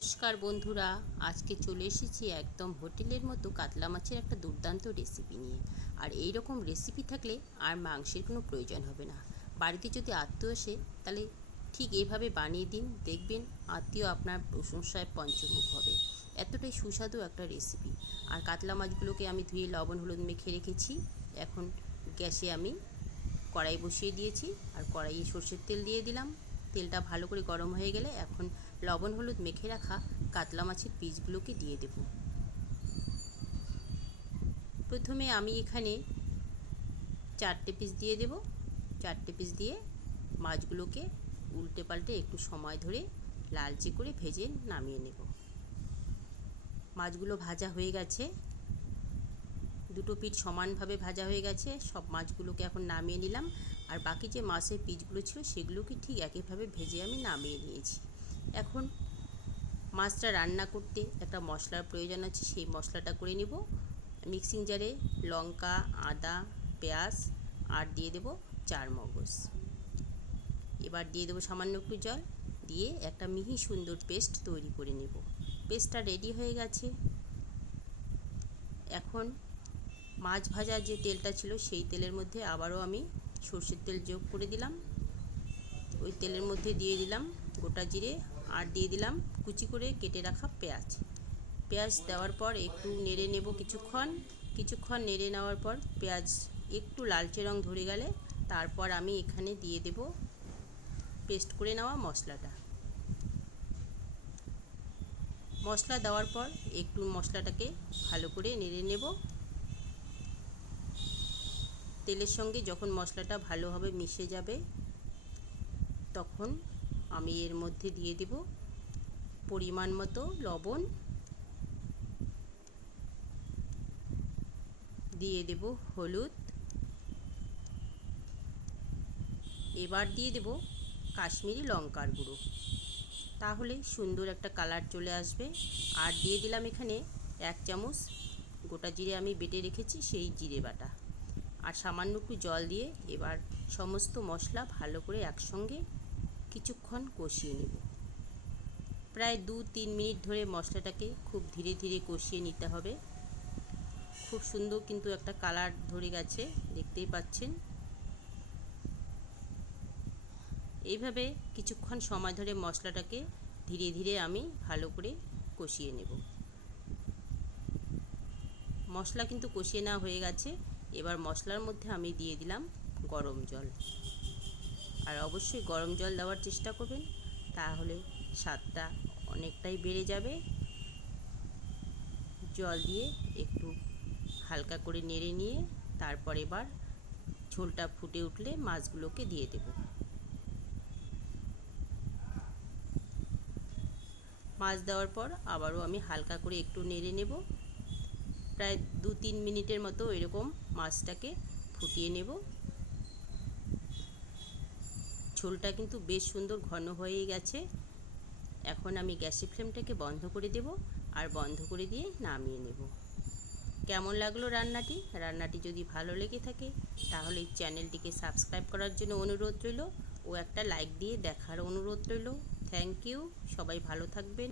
নমস্কার বন্ধুরা, আজকে চলে এসেছি একদম হোটেলের মতো কাতলা মাছের একটা দুর্দান্ত রেসিপি নিয়ে। আর এই রকম রেসিপি থাকলে আর মাংসের কোনো প্রয়োজন হবে না। বাড়িতে যদি আত্মীয় আসে, তাহলে ঠিক এভাবে বানিয়ে দিন, দেখবেন আত্মীয় আপনার প্রশংসায় পঞ্চমুখ হবে। এতটাই সুস্বাদু একটা রেসিপি আর কাতলা মাছগুলোকে আমি ধুয়ে লবণ, হলুদ মেখে রেখেছি। এখন গ্যাসে আমি কড়াই বসিয়ে দিয়েছি। আর কড়াইয়ে সর্ষের তেল দিয়ে দিলাম। তেলটা ভালো করে গরম হয়ে গেলে এখন লবণ, হলুদ মেখে রাখা কাতলা মাছের পিসগুলোকে দিয়ে দেব। প্রথমে আমি এখানে চারটে পিস দিয়ে দেব। চারটে পিস দিয়ে মাছগুলোকে উল্টে পাল্টে একটু সময় ধরে লালচে করে ভেজে নামিয়ে নেব। মাছগুলো ভাজা হয়ে গেছে। দুটো পিঠ সমানভাবে ভাজা হয়ে গেছে। সব মাছগুলোকে এখন নামিয়ে নিলাম। আর বাকি যে মাছের পিসগুলো ছিল সেগুলোকে ঠিক একইভাবে ভেজে আমি নামিয়ে নিয়েছি। এখন মাছটা রান্না করতে একটা মশলার প্রয়োজন আছে, সেই মশলাটা করে নেব। মিক্সিং জারে লঙ্কা, আদা, পেঁয়াজ আর দিয়ে দেব চার মগজ। এবার দিয়ে দেবো সামান্য একটু জল, দিয়ে একটা মিহি সুন্দর পেস্ট তৈরি করে নেব। পেস্টটা রেডি হয়ে গেছে। এখন মাছ ভাজার যে তেলটা ছিল সেই তেলের মধ্যে আবারও আমি সর্ষের তেল যোগ করে দিলাম। ওই তেলের মধ্যে দিয়ে দিলাম গোটা জিরে আর দিয়ে দিলাম কুচি করে কেটে রাখা পেঁয়াজ। পেঁয়াজ দেওয়ার পর একটু নেড়ে নেব কিছুক্ষণ। কিছুক্ষণ নেড়ে নেওয়ার পর পেঁয়াজ একটু লালচে রং ধরে গেলে তারপর আমি এখানে দিয়ে দেব পেস্ট করে নেওয়া মশলাটা। মশলা দেওয়ার পর একটু মশলাটাকে ভালো করে নেড়ে নেব। তেলের সঙ্গে যখন মশলাটা ভালোভাবে মিশে যাবে, তখন আমি এর মধ্যে দিয়ে দেব পরিমাণ মতো লবণ। দিয়ে দেব হলুদ। এবার দিয়ে দেব কাশ্মীরি লঙ্কার গুঁড়ো। তাহলে সুন্দর একটা কালার চলে আসবে। আর দিয়ে দিলাম এখানে এক চামচ গোটা জিরে আমি বেটে রেখেছি, সেই জিরে বাটা। আর সামান্য একটু জল দিয়ে এবার সমস্ত মশলা ভালো করে একসঙ্গে কিছুক্ষণ কষিয়ে নেব। প্রায় দু তিন মিনিট ধরে মশলাটাকে খুব ধীরে ধীরে কষিয়ে নিতে হবে। খুব সুন্দর কিন্তু একটা কালার ধরে গেছে, দেখতেই পাচ্ছেন। এইভাবে কিছুক্ষণ সময় ধরে মশলাটাকে ধীরে ধীরে আমি ভালো করে কষিয়ে নেব। মশলা কিন্তু কষিয়ে নেওয়া হয়ে গেছে। এবার মশলার মধ্যে আমি দিয়ে দিলাম গরম জল। আর অবশ্যই গরম জল দেওয়ার চেষ্টা করবেন, তাহলে স্বাদটা অনেকটাই বেড়ে যাবে। জল দিয়ে একটু হালকা করে নেড়ে নিয়ে তারপর এবার ঝোলটা ফুটে উঠলে মাছগুলোকে দিয়ে দেব। মাছ দেওয়ার পর আবারও আমি হালকা করে একটু নেড়ে নেব। প্রায় দু তিন মিনিটের মতো এরকম মাছটাকে ফুটিয়ে নেব। ঝোলটা কিন্তু বেশ সুন্দর ঘন হয়ে গেছে। এখন আমি গ্যাসের ফ্লেমটাকে বন্ধ করে দেব আর বন্ধ করে দিয়ে নামিয়ে নেব। কেমন লাগল রান্নাটি? রান্নাটি যদি ভালো লেগে থাকে, তাহলে চ্যানেলটিকে সাবস্ক্রাইব করার জন্য অনুরোধ রইল। ও একটা লাইক দিয়ে দেখার অনুরোধ রইল। Thank you. সবাই ভালো থাকবেন।